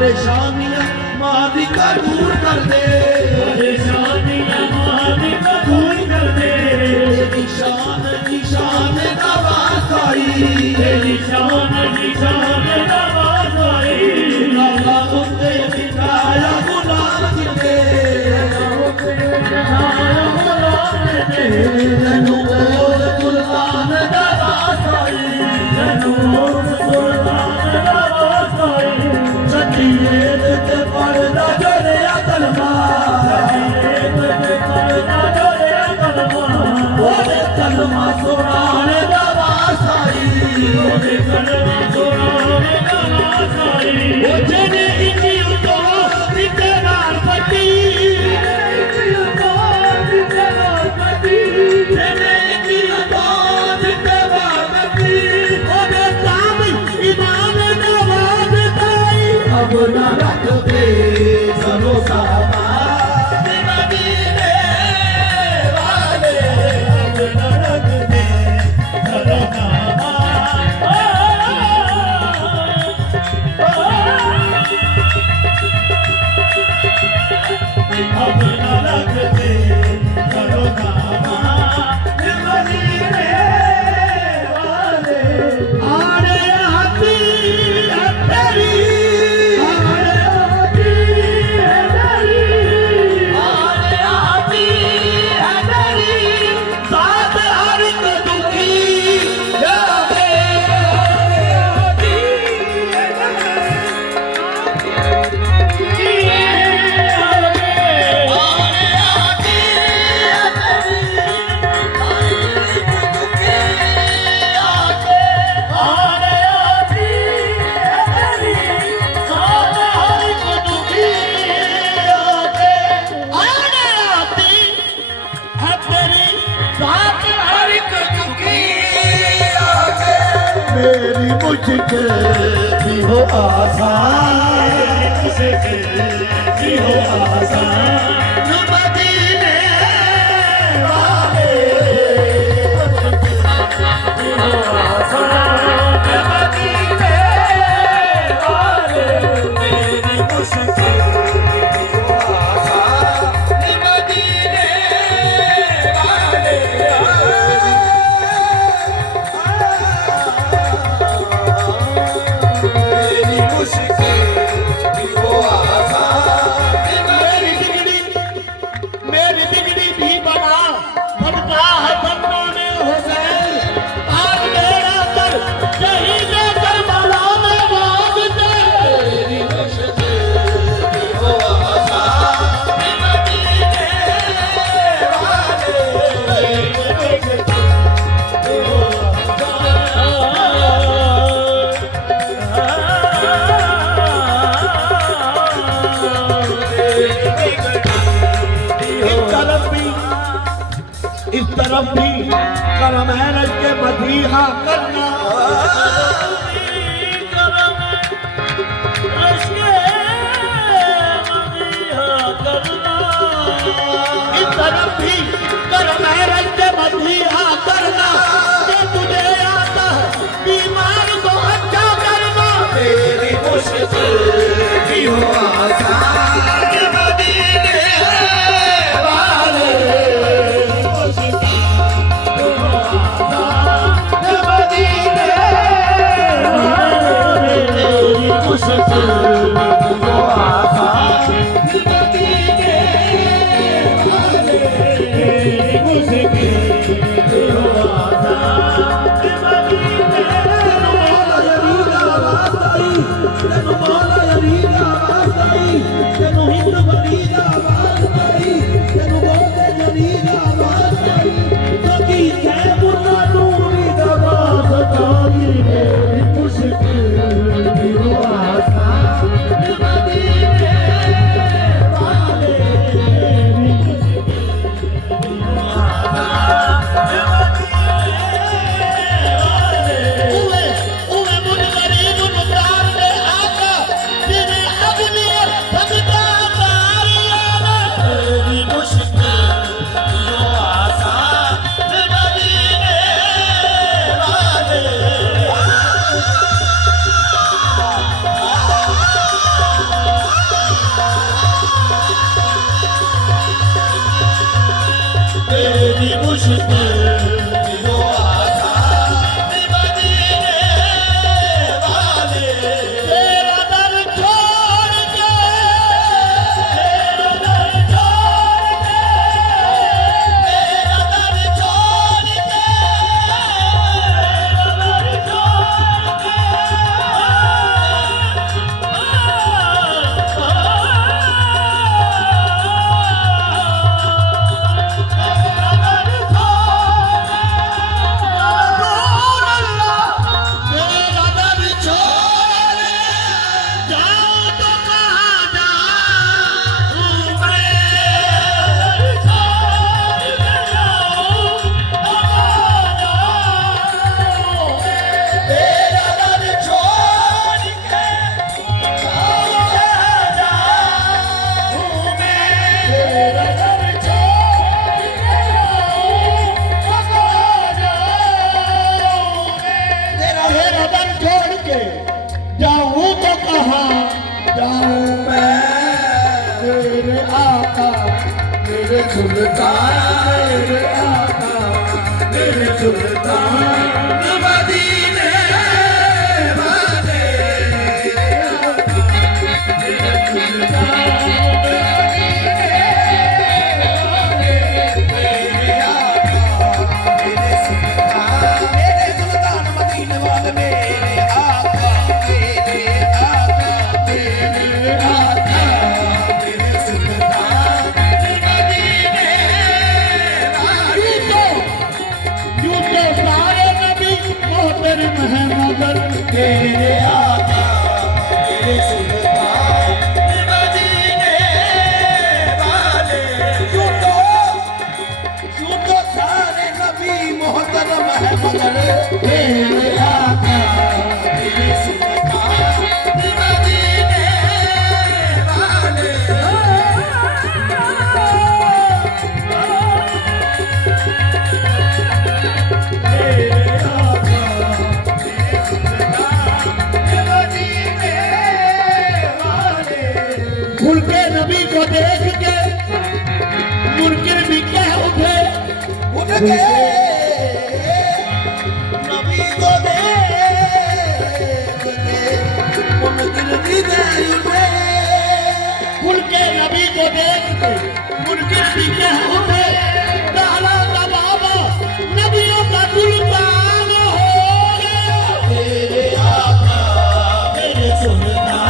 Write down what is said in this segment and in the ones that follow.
परेशानियां मालिका दूर कर दे, परेशानियां मालिका दूर कर दे। तेरी शान नवाज आई, तेरी शान नवाज आई। नाला उत्ते बिठाया गुलाम जिंदे, तैनू बोल सुल्तान नवाज आई, सच्चिए ते पढ़दा जड़िया कलमा, ओदे कलमा सुनाने दा वासाई, ओ जेने इंजी उतो दिते नाल पट्टी, जेने इंजी उतो दिते नाल पट्टी, ओदे काम ईमान नवाज ताई। अब ना रख दे भरोसा मदीने वाले, अब न रख दे भरोसा। अब न रख दे भरोसा मदीने वाले। आड़े हाथी है तेरी, आड़े हाथी है तेरी, आड़े हाथी है तेरी, साथ हर एक दुखी जावे, आड़े हाथी है तेरी, साथ हर एक दुखी जावे। मेरी मुश्किल भी हो आसान, जी हो आसान। मदीने वाले, मेरी बिगड़ी भी बना बनता है बन्नों ने हुसैन, आज मेरा दर शहीद करबला में बाज दे। तेरी मुश्किल भी हो आसान, मदीने इस तरफ भी करम है रज के मदीहा करना, इस तरफ भी करम है रज के मदीहा करना, जे तुझे आता है बीमार को अच्छा करना। तेरी मुश्किल भी हो आसान, मदीने वाले, मुश्किल भी हो आसान। इश्क जो आसान मदीने वाले तेरा दर छोड़ के तेरा दर छोड़ के तेरा दर छोड़ के जाऊं तो कहाँ जाऊं मैं मेरे आका मेरे सुल्तान मेरे आका मेरे सुल्तान मदीने वाले मेरे सुल्तान मेरे आका मेरे सुल्तान मदीने वाले मेरे आका तेरे आका तेरे सुल्तान मदीने वाले यूं तो सारे नबी मोहतरम है मगर तेरे आका तेरे सुल्तान मदीने वाले मुल्के नबी को देख के मुनकिर भी कह उठे उनके नबी को देख के मुनकिर भी कह उठे मुल्के नबी को देख के मुनकिर भी कह उठे ताला का बाबा नबियों का सुल्तान हो गया तेरे आका तेरे सुल्तान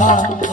था